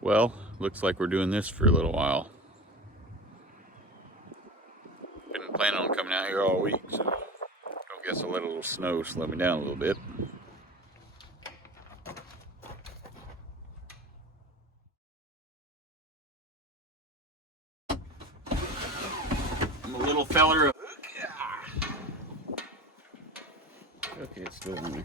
Well, looks like we're doing this for a little while. Been planning on coming out here all week, so I guess I'll let a little snow slow me down a little bit. I'm a little feller. Okay, it's still on me.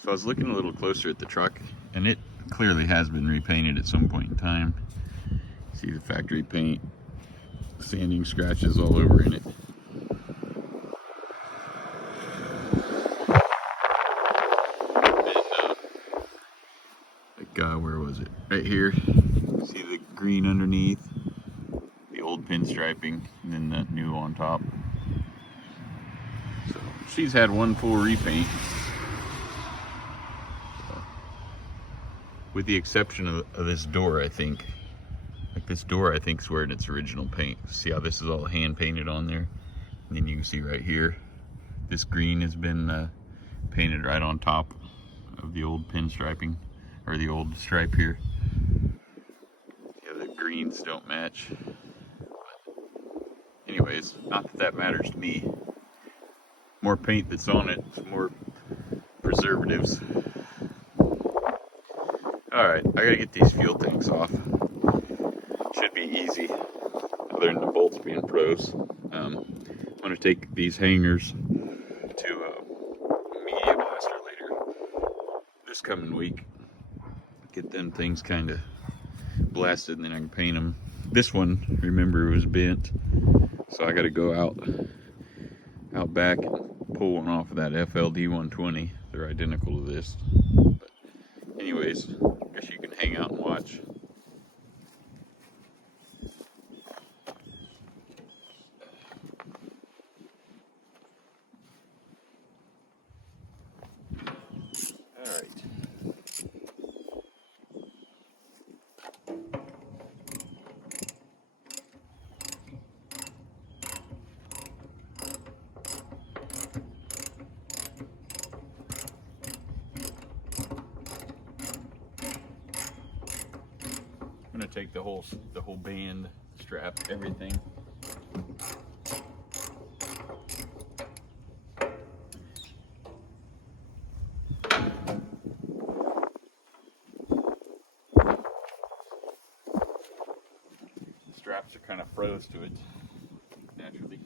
So I was looking a little closer at the truck, and it clearly has been repainted at some point in time. See the factory paint, sanding scratches all over in it. And where was it? Right here. See the green underneath, the old pinstriping, and then the new on top. So she's had one full repaint. With the exception of this door, I think. Like this door, I think, is wearing its original paint. See how this is all hand painted on there? And then you can see right here, this green has been painted right on top of the old pinstriping, or the old stripe here. Yeah, the greens don't match. But anyways, not that that matters to me. More paint that's on it, more preservatives. Alright, I gotta get these fuel tanks off. Should be easy, other than the bolts being froze. I'm gonna take these hangers to a media blaster later this coming week. Get them things kind of blasted, and then I can paint them. This one, remember, was bent, so I gotta go out back and pull one off of that FLD 120. They're identical to this. But anyways, I guess you can hang out and watch. Alright. I'm gonna take the whole band, strap, everything. Straps are kind of froze to it naturally.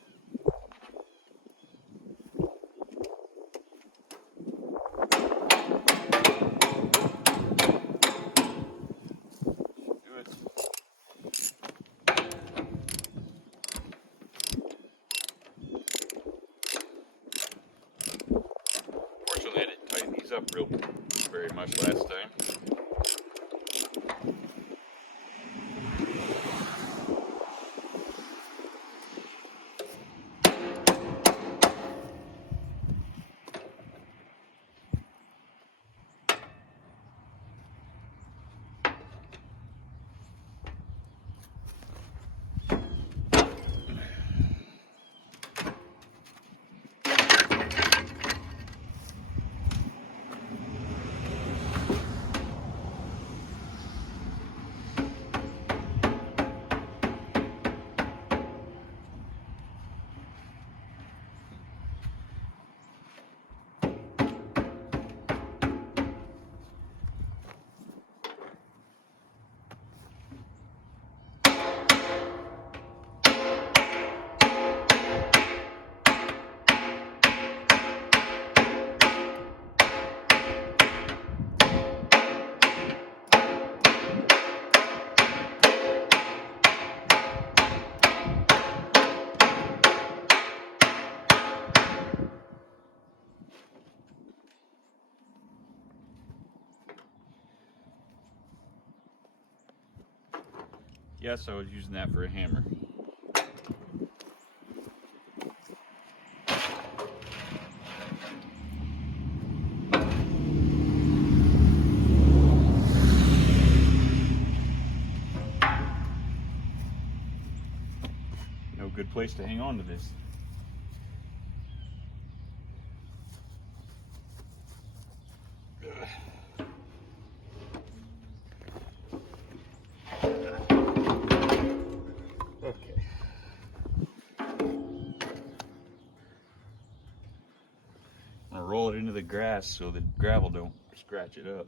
Fortunately, I didn't tighten these up very much last time. Yes, I was using that for a hammer. No good place to hang on to this. Okay. I'm gonna roll it into the grass so the gravel don't scratch it up.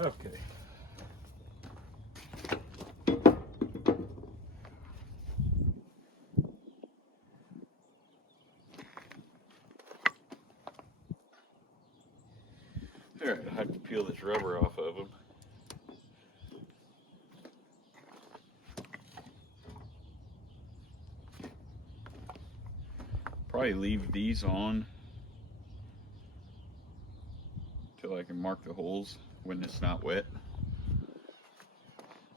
Okay. Alright, I have to peel this rubber off of them. Probably leave these on till I can mark the holes when it's not wet.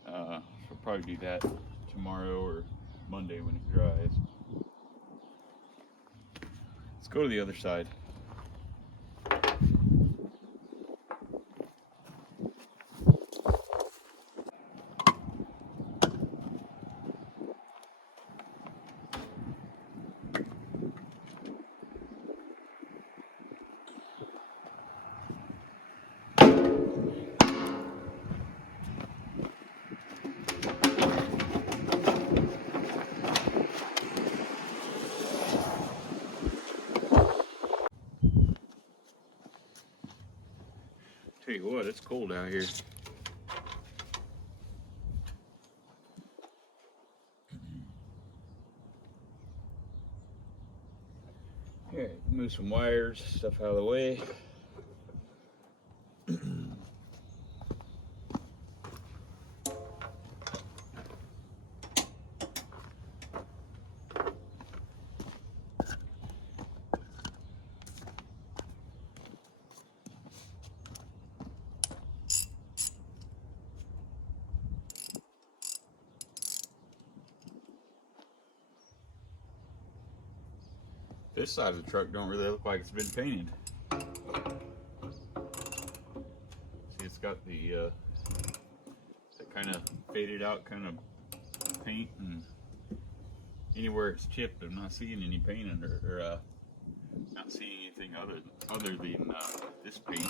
So probably do that tomorrow or Monday when it dries. Let's go to the other side. Tell you what, it's cold out here. Alright, move some wires, stuff out of the way. This side of the truck don't really look like it's been painted. See, it's got the kind of faded out kind of paint, and anywhere it's chipped, I'm not seeing any paint under, or not seeing anything other than this paint.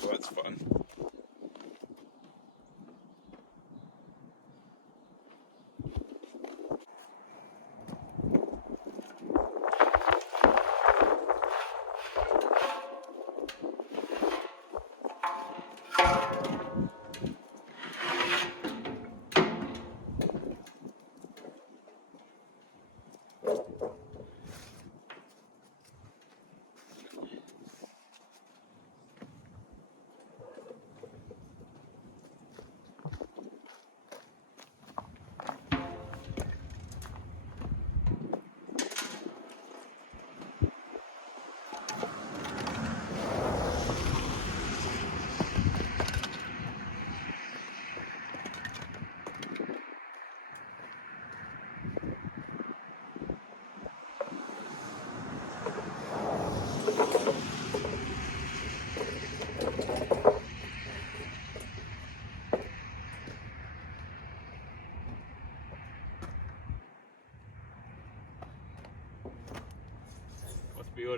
So that's fun.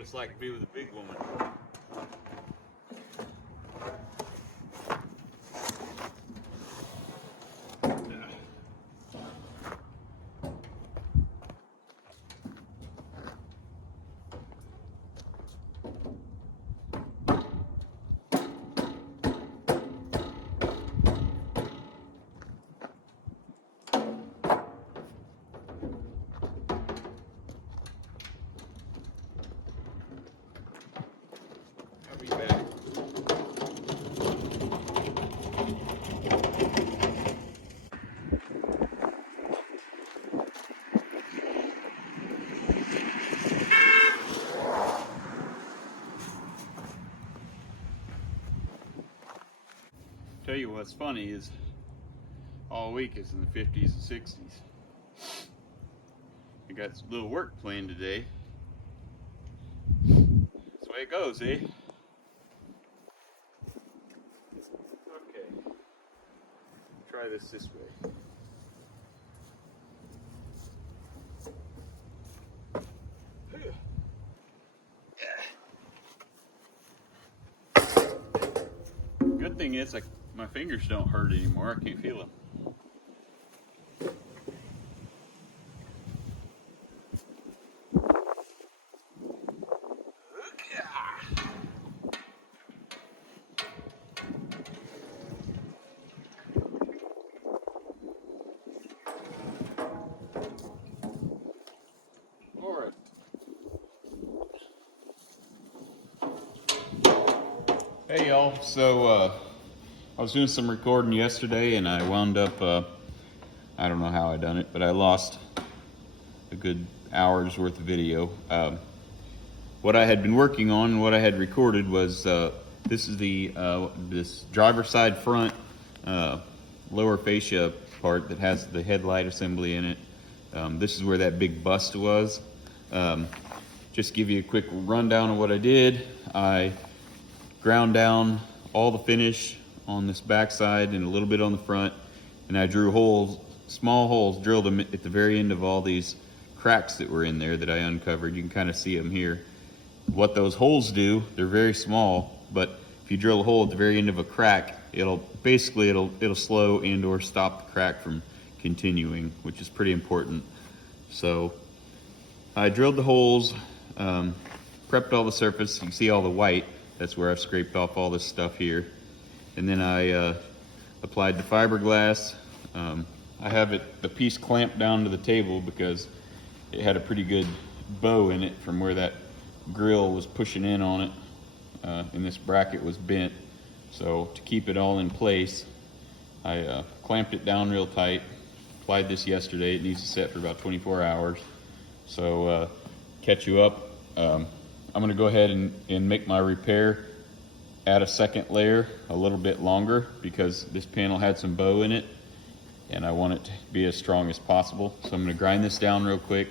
what it's like to be with a big woman. I'll be back. Tell you what's funny is all week is in the 50s and 60s. I got a little work planned today. That's the way it goes, eh? Okay. Try this way. Good thing is, like, my fingers don't hurt anymore. I can't feel them. Hey y'all, so I was doing some recording yesterday and I wound up, I don't know how I done it, but I lost a good hour's worth of video. What I had been working on, what I had recorded was, this is the, this driver's side front lower fascia part that has the headlight assembly in it. This is where that big bust was. Just give you a quick rundown of what I did. I ground down all the finish on this back side and a little bit on the front, and I drew holes, small holes, drilled them at the very end of all these cracks that were in there that I uncovered. You can kind of see them here. What those holes do, they're very small, but if you drill a hole at the very end of a crack, it'll slow and or stop the crack from continuing, which is pretty important. So I drilled the holes, prepped all the surface. You can see all the white. That's where I've scraped off all this stuff here. And then I applied the fiberglass. I have the piece clamped down to the table because it had a pretty good bow in it from where that grill was pushing in on it, and this bracket was bent. So to keep it all in place, I clamped it down real tight. Applied this yesterday. It needs to set for about 24 hours. So catch you up. I'm gonna go ahead and make my repair, add a second layer a little bit longer because this panel had some bow in it and I want it to be as strong as possible. So I'm gonna grind this down real quick,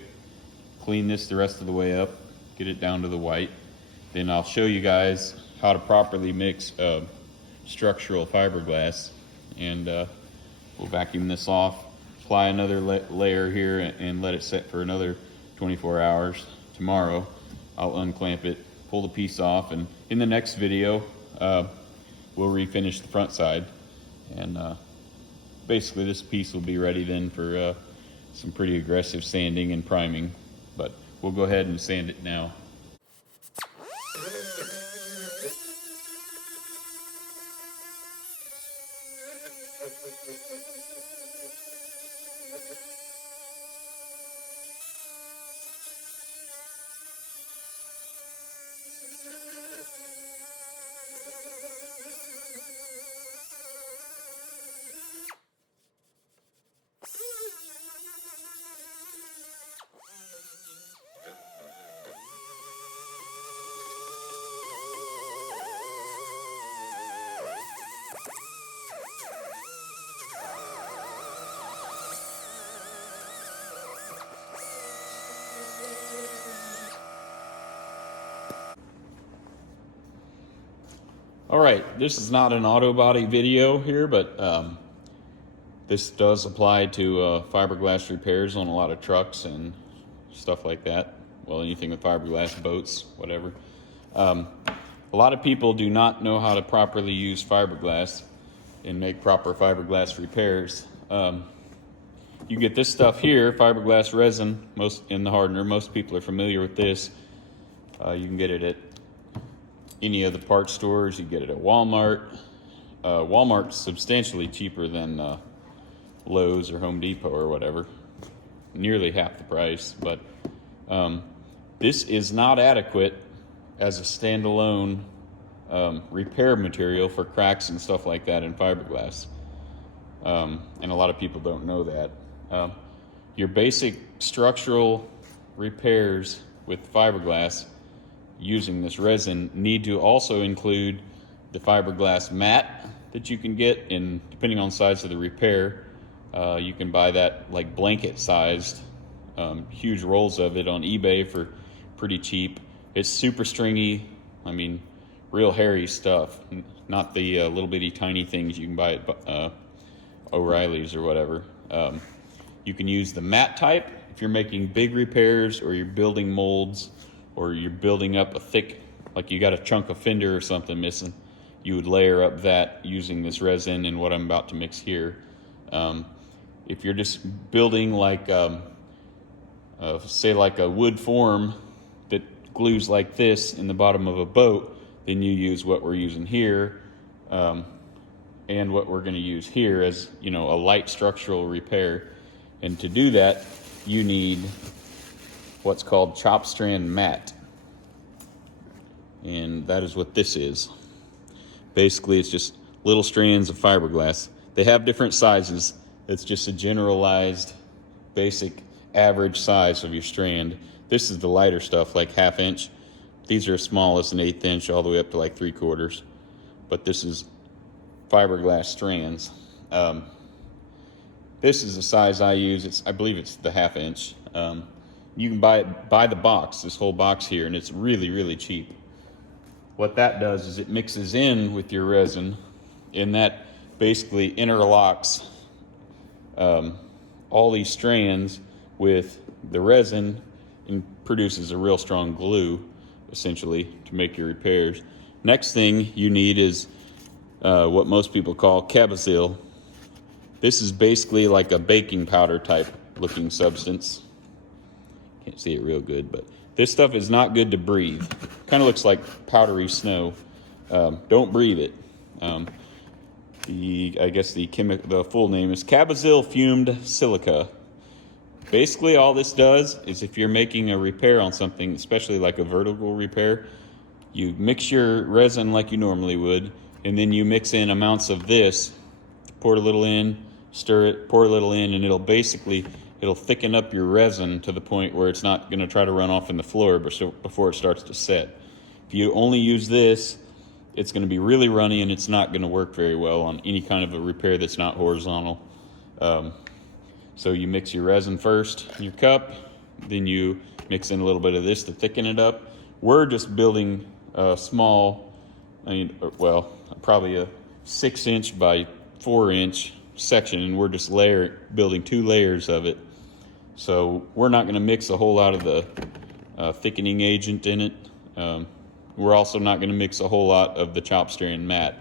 clean this the rest of the way up, get it down to the white. Then I'll show you guys how to properly mix structural fiberglass, and we'll vacuum this off, apply another layer here and let it set for another 24 hours. Tomorrow I'll unclamp it, pull the piece off, and in the next video, we'll refinish the front side. And basically this piece will be ready then for some pretty aggressive sanding and priming, but we'll go ahead and sand it now. All right, this is not an auto body video here, but this does apply to fiberglass repairs on a lot of trucks and stuff like that. well, anything with fiberglass, boats, whatever. A lot of people do not know how to properly use fiberglass and make proper fiberglass repairs. You get this stuff here, fiberglass resin, in the hardener. Most people are familiar with this. You can get it at any of the parts stores. You get it at Walmart. Walmart's substantially cheaper than Lowe's or Home Depot or whatever. Nearly half the price, but this is not adequate as a standalone repair material for cracks and stuff like that in fiberglass. And a lot of people don't know that. Your basic structural repairs with fiberglass using this resin need to also include the fiberglass mat that you can get, and depending on the size of the repair, you can buy that like blanket sized, huge rolls of it on eBay for pretty cheap. It's super stringy, I mean real hairy stuff, not the little bitty tiny things you can buy at O'Reilly's or whatever. You can use the mat type if you're making big repairs, or you're building molds, or you're building up a thick, like you got a chunk of fender or something missing. You would layer up that using this resin and what I'm about to mix here. If you're just building like, say like a wood form that glues like this in the bottom of a boat, then you use what we're using here, and what we're going to use here as, you know, a light structural repair. And to do that, you need what's called Strand Mat. And that is what this is. Basically, it's just little strands of fiberglass. They have different sizes. It's just a generalized, basic, average size of your strand. This is the lighter stuff, like 1/2 inch. These are as small as an 1/8 inch, all the way up to like 3/4. But this is fiberglass strands. This is the size I use. I believe it's the 1/2 inch. You can buy the box, this whole box here, and it's really, really cheap. What that does is it mixes in with your resin, and that basically interlocks all these strands with the resin and produces a real strong glue, essentially, to make your repairs. Next thing you need is what most people call Cabocil. This is basically like a baking powder type looking substance. Can't see it real good, but this stuff is not good to breathe. Kind of looks like powdery snow. Don't breathe it. I guess the full name is Cabocil fumed silica. Basically, all this does is, if you're making a repair on something, especially like a vertical repair, you mix your resin like you normally would, and then you mix in amounts of this, pour a little in, stir it, pour a little in, and it'll thicken up your resin to the point where it's not going to try to run off in the floor before it starts to set. If you only use this, it's going to be really runny, and it's not going to work very well on any kind of a repair that's not horizontal. So you mix your resin first in your cup, then you mix in a little bit of this to thicken it up. We're just building a small, probably a 6 inch by 4 inch section, and we're just building 2 layers of it. So we're not going to mix a whole lot of the thickening agent in it. We're also not going to mix a whole lot of the Strand Mat.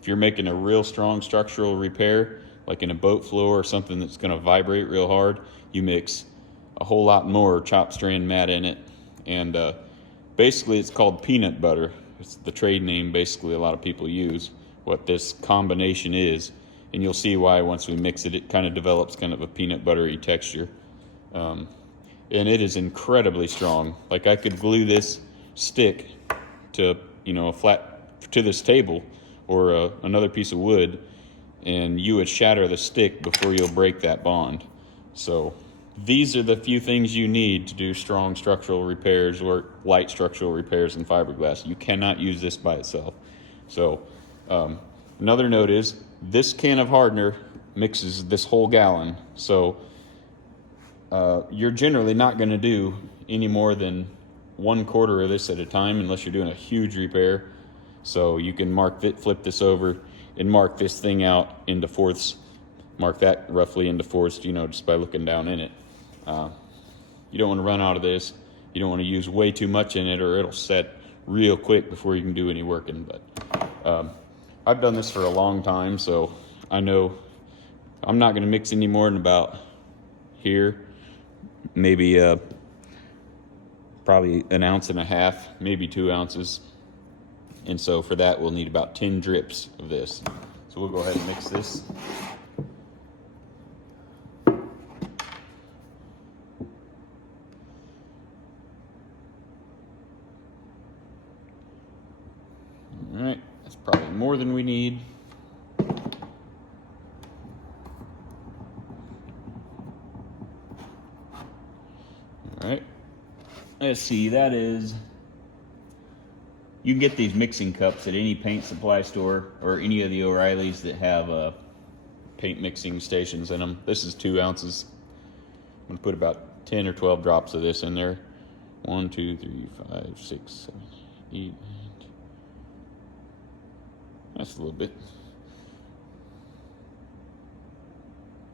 If you're making a real strong structural repair, like in a boat floor or something that's going to vibrate real hard, you mix a whole lot more Strand Mat in it. And basically it's called peanut butter. It's the trade name basically a lot of people use what this combination is. And you'll see why once we mix it, it kind of develops kind of a peanut buttery texture. And it is incredibly strong. Like, I could glue this stick to, to this table or another piece of wood, and you would shatter the stick before you'll break that bond. So these are the few things you need to do strong structural repairs or light structural repairs in fiberglass. You cannot use this by itself. So another note is, this can of hardener mixes this whole gallon. So you're generally not going to do any more than 1/4 of this at a time unless you're doing a huge repair. So you can flip this over and mark this thing out into fourths. Mark that roughly into fourths, just by looking down in it. You don't want to run out of this, You don't want to use way too much in it or it'll set real quick before you can do any working. But I've done this for a long time, so I know I'm not going to mix any more than about here, maybe probably 1.5 ounces, maybe 2 ounces. And so for that, we'll need about 10 drips of this. So we'll go ahead and mix this. All right, that's probably more than we need. All right, let's see, that is, you can get these mixing cups at any paint supply store or any of the O'Reillys that have paint mixing stations in them. This is 2 ounces. I'm gonna put about 10 or 12 drops of this in there. 1, 2, 3, 5, 6, 7, 8, 9. That's a little bit.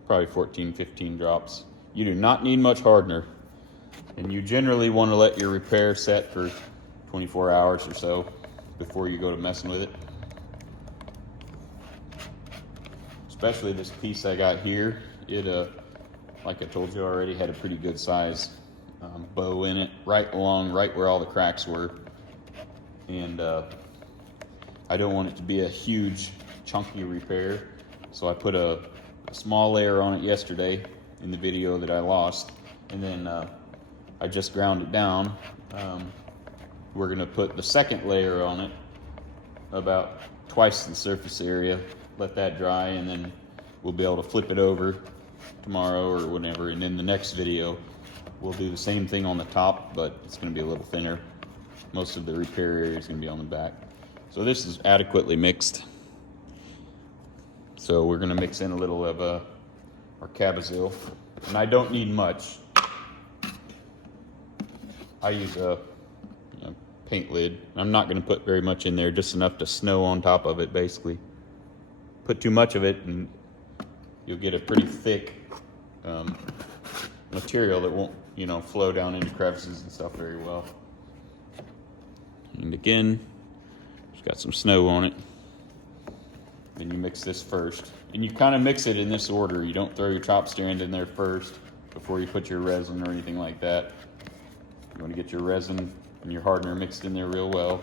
Probably 14, 15 drops. You do not need much hardener. And you generally want to let your repair set for 24 hours or so before you go to messing with it. Especially this piece I got here. It, like I told you already, had a pretty good size bow in it, right where all the cracks were. And I don't want it to be a huge, chunky repair. So I put a small layer on it yesterday in the video that I lost. And then I just ground it down. We're gonna put the second layer on it, about twice the surface area, let that dry, and then we'll be able to flip it over tomorrow or whenever. And in the next video, we'll do the same thing on the top, but it's gonna be a little thinner. Most of the repair area is gonna be on the back. So this is adequately mixed. So we're gonna mix in a little of our Cabocil, and I don't need much. I use a paint lid. I'm not gonna put very much in there, just enough to snow on top of it, basically. Put too much of it and you'll get a pretty thick material that won't, flow down into crevices and stuff very well. And again, it's got some snow on it. Then you mix this first. And you kind of mix it in this order. You don't throw your chop strand in there first before you put your resin or anything like that. You want to get your resin and your hardener mixed in there real well.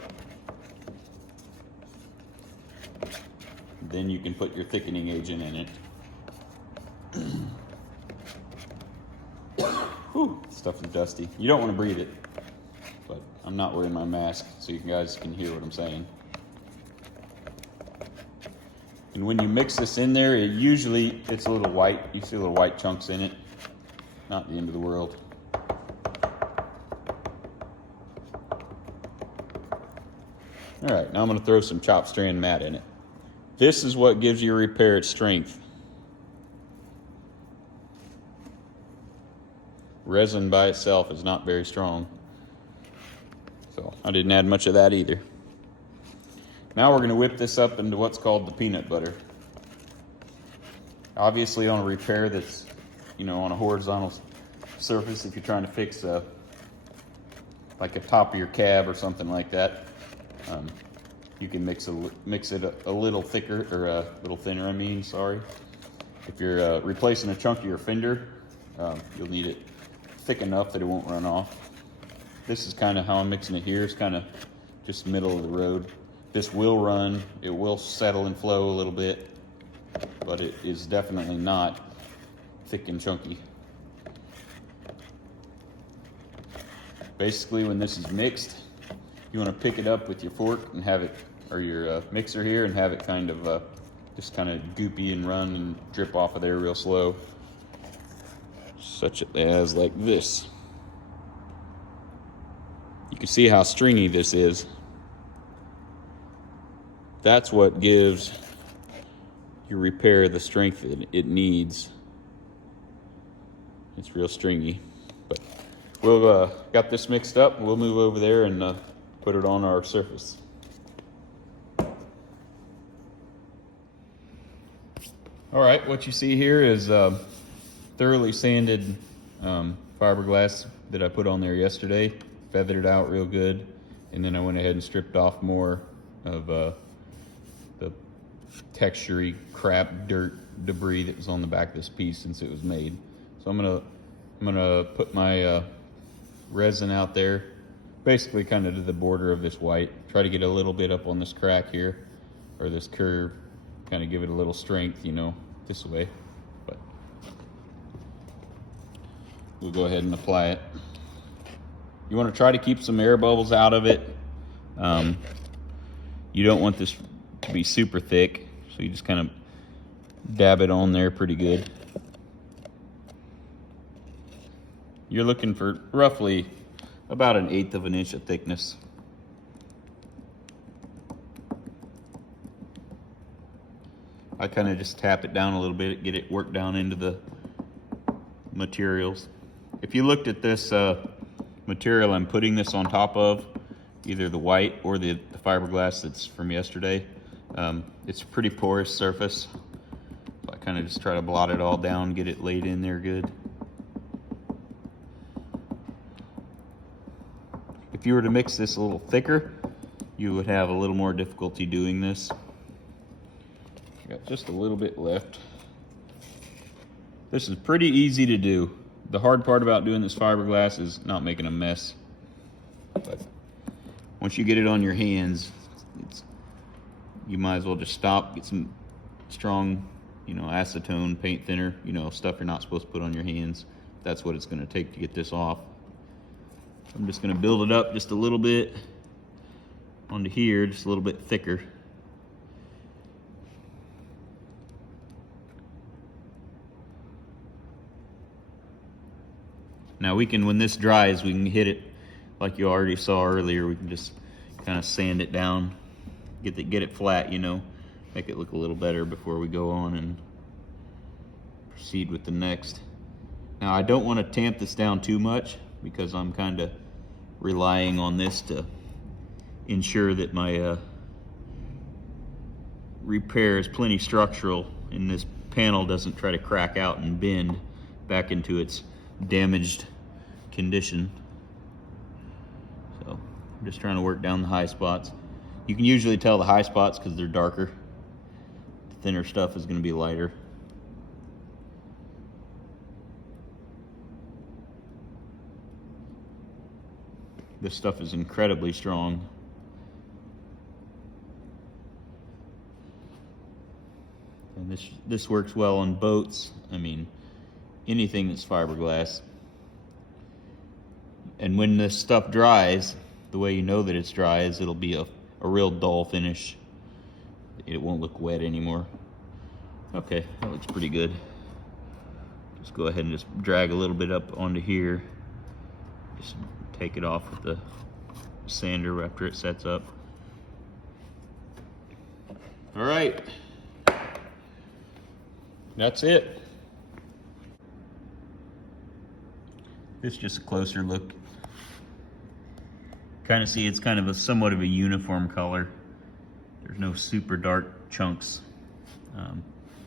Then you can put your thickening agent in it. Whew, stuff is dusty. You don't want to breathe it, but I'm not wearing my mask so you guys can hear what I'm saying. And when you mix this in there, it's a little white. You see little white chunks in it. Not the end of the world. All right, now I'm gonna throw some chopped strand mat in it. This is what gives your repair its strength. Resin by itself is not very strong. So I didn't add much of that either. Now we're gonna whip this up into what's called the peanut butter. Obviously on a repair that's, on a horizontal surface, if you're trying to fix like a top of your cab or something like that, you can mix it a little thicker, or a little thinner, If you're replacing a chunkier fender, you'll need it thick enough that it won't run off. This is kind of how I'm mixing it here. It's kind of just middle of the road. This will run, it will settle and flow a little bit, but it is definitely not thick and chunky. Basically, when this is mixed, you want to pick it up with your fork and have it, or your mixer here, and have it just kind of goopy and run and drip off of there real slow, such as like this. You can see how stringy this is. That's what gives your repair the strength that it needs. It's real stringy. But we'll got this mixed up. We'll move over there and put it on our surface. All right, what you see here is thoroughly sanded fiberglass that I put on there yesterday. feathered out real good, and then I went ahead and stripped off more of the textury crap dirt debris that was on the back of this piece since it was made. So I'm gonna put my resin out there, basically kind of to the border of this white. Try to get a little bit up on this crack here, or this curve, kind of give it a little strength, you know, this way. But we'll go ahead and apply it. You want to try to keep some air bubbles out of it. You don't want this to be super thick, so you just kind of dab it on there pretty good. You're looking for roughly about 1/8 of an inch of thickness. I kind of just tap it down a little bit, get it worked down into the materials. If you looked at this material I'm putting this on top of, either the white or the fiberglass that's from yesterday, it's a pretty porous surface. So I kind of just try to blot it all down, get it laid in there good. If you were to mix this a little thicker, you would have a little more difficulty doing this. Got just a little bit left. This is pretty easy to do. The hard part about doing this fiberglass is not making a mess. But once you get it on your hands, you might as well just stop, get some strong, you know, acetone, paint thinner, you know, stuff you're not supposed to put on your hands. That's what it's going to take to get this off. I'm just going to build it up just a little bit onto here, just a little bit thicker. Now we can, when this dries, we can hit it like you already saw earlier. We can just kind of sand it down, get it flat, you know, make it look a little better before we go on and proceed with the next. Now I don't want to tamp this down too much because I'm kind of relying on this to ensure that my repair is plenty structural and this panel doesn't try to crack out and bend back into its damaged condition. So I'm just trying to work down the high spots. You can usually tell the high spots because they're darker. The thinner stuff is going to be lighter. This stuff is incredibly strong. And this works well on boats. I mean, anything that's fiberglass. And when this stuff dries, the way you know that it's dry is it'll be a real dull finish. It won't look wet anymore. Okay, that looks pretty good. Just go ahead and just drag a little bit up onto here. Just take it off with the sander after it sets up. All right, that's it. This is just a closer look. Kind of see it's kind of a somewhat of a uniform color. There's no super dark chunks.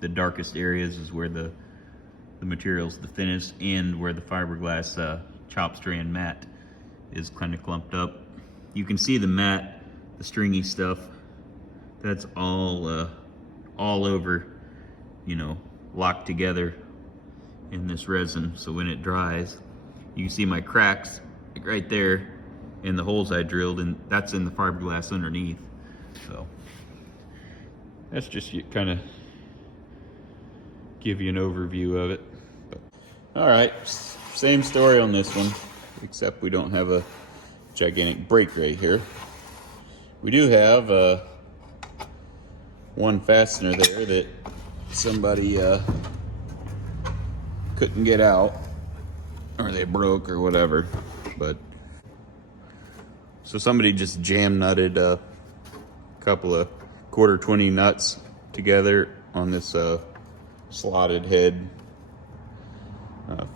The darkest areas is where the material's the thinnest and where the fiberglass chop strand mat is kind of clumped up. You can see the mat, the stringy stuff, that's all over, you know, locked together in this resin. So when it dries, you can see my cracks like right there and the holes I drilled, and that's in the fiberglass underneath. So that's just kind of give you an overview of it. But, all right, same story on this one, except we don't have a gigantic break right here. We do have one fastener there that somebody couldn't get out, or they broke or whatever. But so somebody just jam nutted a couple of 1/4-20 nuts together on this slotted head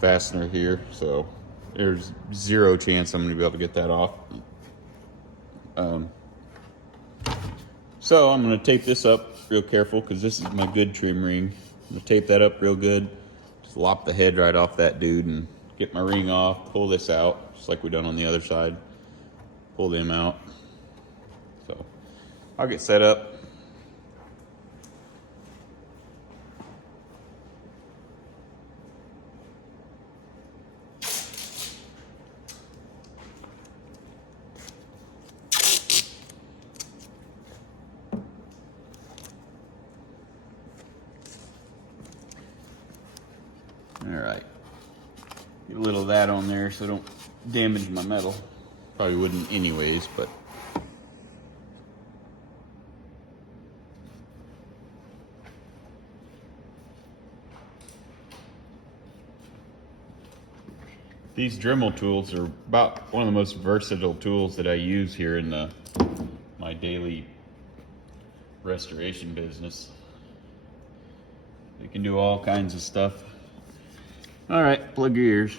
fastener here. So there's zero chance I'm going to be able to get that off. So I'm going to tape this up real careful because this is my good trim ring. I'm going to tape that up real good. Just lop the head right off that dude and get my ring off, pull this out, just like we done on the other side. pull them out. So I'll get set up. All right, get a little of that on there so I don't damage my metal. Probably wouldn't anyways, but these Dremel tools are about one of the most versatile tools that I use here in my daily restoration business. You can do all kinds of stuff. All right, plug your ears.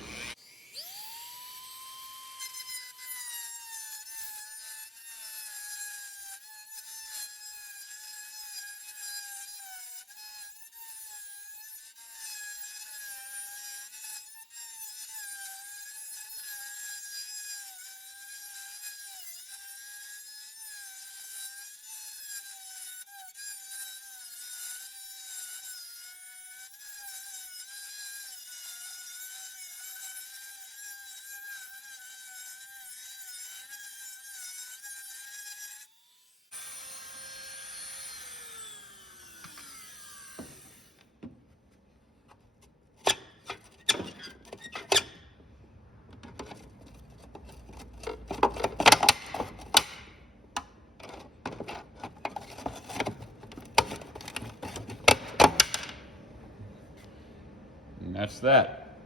And that's that.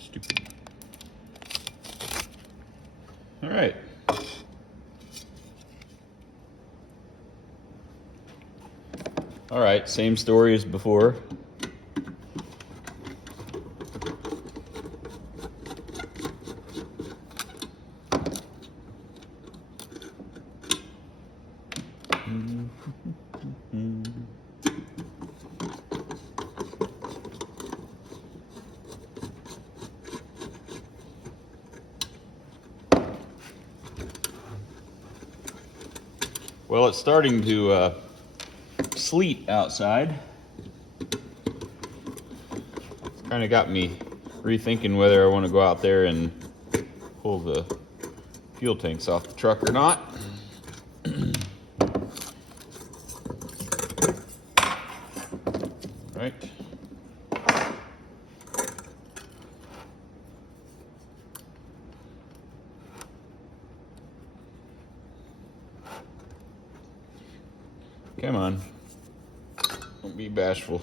Stupid. All right. All right, same story as before. Well, it's starting to sleet outside. It's kind of got me rethinking whether I want to go out there and pull the fuel tanks off the truck or not. Right. Come on. Don't be bashful.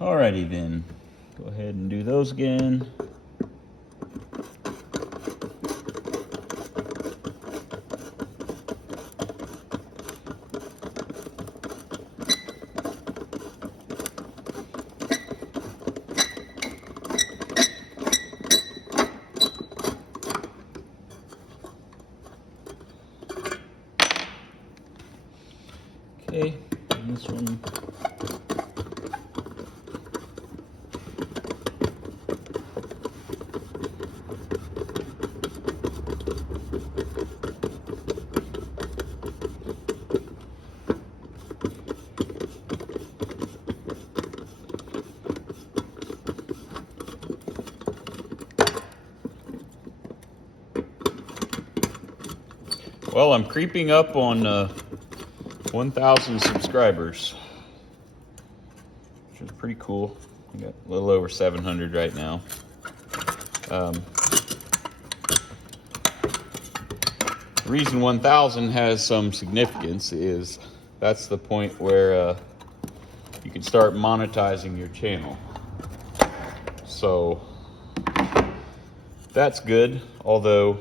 Alrighty then. Go ahead and do those again. Okay, and this one. Well, I'm creeping up on 1,000 subscribers, which is pretty cool. I got a little over 700 right now. The reason 1,000 has some significance is that's the point where you can start monetizing your channel. So that's good, although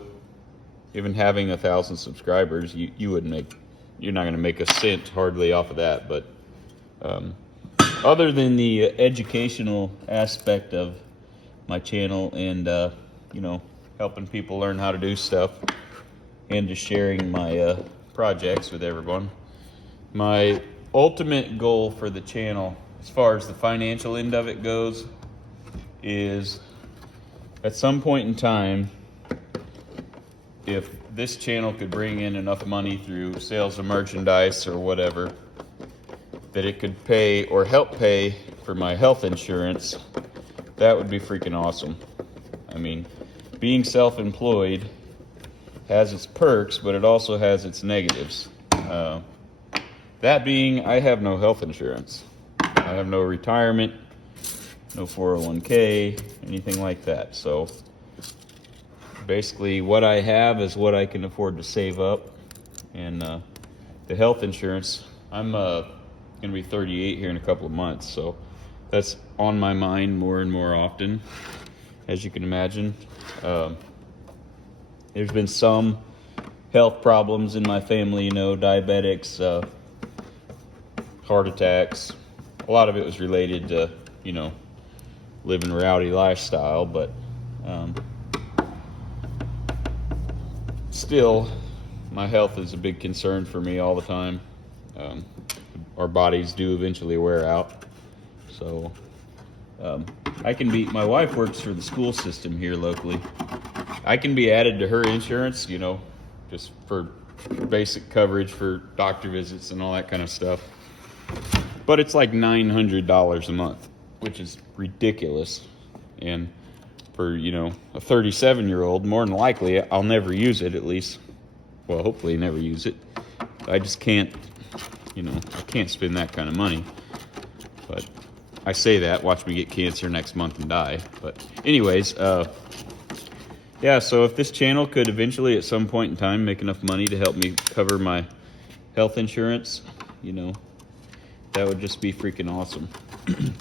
even having 1,000 subscribers, you wouldn't make, you're not going to make a cent hardly off of that. But other than the educational aspect of my channel and you know, helping people learn how to do stuff and just sharing my projects with everyone, My ultimate goal for the channel, as far as the financial end of it goes, is at some point in time, if this channel could bring in enough money through sales of merchandise or whatever, that it could pay or help pay for my health insurance, that would be freaking awesome. I mean, being self-employed has its perks, but it also has its negatives. That being, I have no health insurance. I have no retirement, no 401k, anything like that. So basically what I have is what I can afford to save up. And the health insurance, I'm going to be 38 here in a couple of months, so that's on my mind more and more often, as you can imagine. There's been some health problems in my family, you know, diabetics, heart attacks. A lot of it was related to, you know, living a rowdy lifestyle, but still, my health is a big concern for me all the time. Our bodies do eventually wear out. So I can be, my wife works for the school system here locally. I can be added to her insurance, you know, just for basic coverage for doctor visits and all that kind of stuff. But it's like $900 a month, which is ridiculous. And for, you know, a 37-year-old, more than likely, I'll never use it, at least. Well, hopefully never use it. I just can't, you know, I can't spend that kind of money. But I say that, watch me get cancer next month and die. But anyways, yeah, so if this channel could eventually at some point in time make enough money to help me cover my health insurance, you know, that would just be freaking awesome.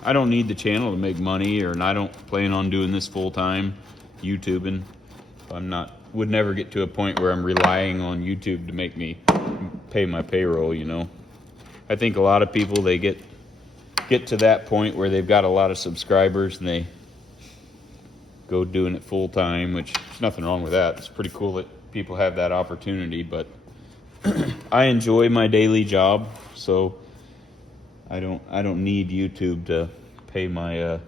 I don't need the channel to make money, and I don't plan on doing this full time, YouTubing. Would never get to a point where I'm relying on YouTube to make me pay my payroll, you know. I think a lot of people, they get to that point where they've got a lot of subscribers and they go doing it full time, which there's nothing wrong with that. It's pretty cool that people have that opportunity, but I enjoy my daily job, so I don't need YouTube to pay my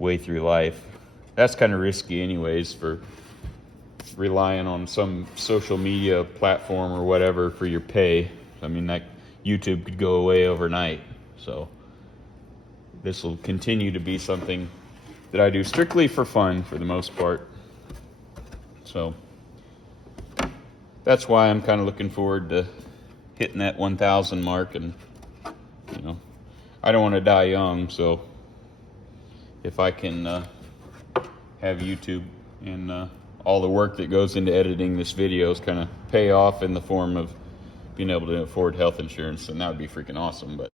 way through life. That's kind of risky anyways, for relying on some social media platform or whatever for your pay. I mean, that YouTube could go away overnight. So this will continue to be something that I do strictly for fun for the most part. So that's why I'm kind of looking forward to hitting that 1,000 mark. And you know, I don't want to die young, so if I can have YouTube and all the work that goes into editing this videos kind of pay off in the form of being able to afford health insurance, then that would be freaking awesome. But